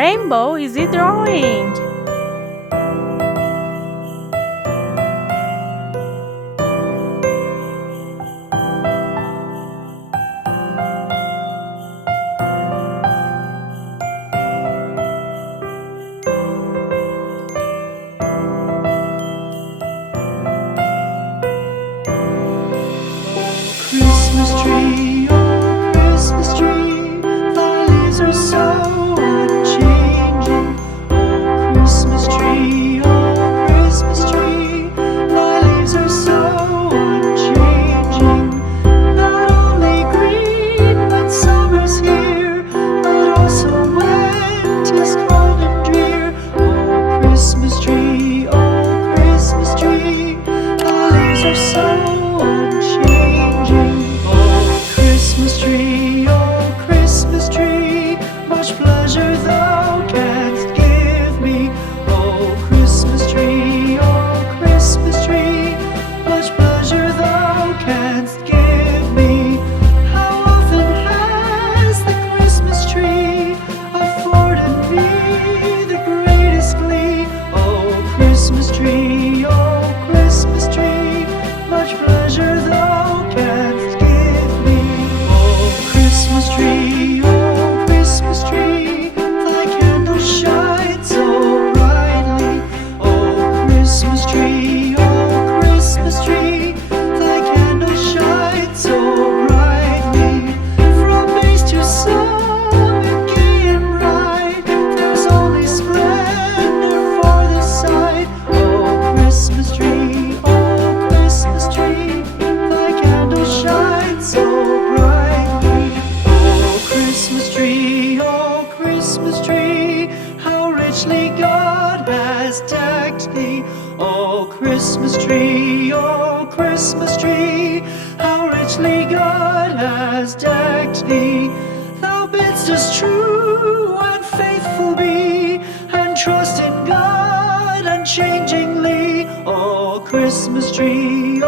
rainbow is he drawing? Christmas tree, oh Christmas tree, thy leaves are so unchanging. Oh Christmas tree, oh Christmas tree, thy leaves are so unchanging. Not only green when summer's here, but also when 'tis cold and drear. Oh Christmas tree, thy leaves are so unchanging. Oh Christmas tree, much pleasure thou canst give me. Oh Christmas tree, much pleasure thou canst give me. How often has the Christmas tree afforded me the greatest glee? Oh Christmas tree, much pleasure thou canst give me. Oh Christmas tree, thy candles shine so brightly. Oh Christmas tree, thy candles shine so brightly. From base to summit, gay and bright, there's only splendor for the sight. Oh Christmas tree, thy candles shine so brightly. Oh Christmas tree, how richly God has decked thee. Oh Christmas tree, how richly God has decked thee. Thou bidst us true and faithful be, and trust in God unchangingly. Oh Christmas tree,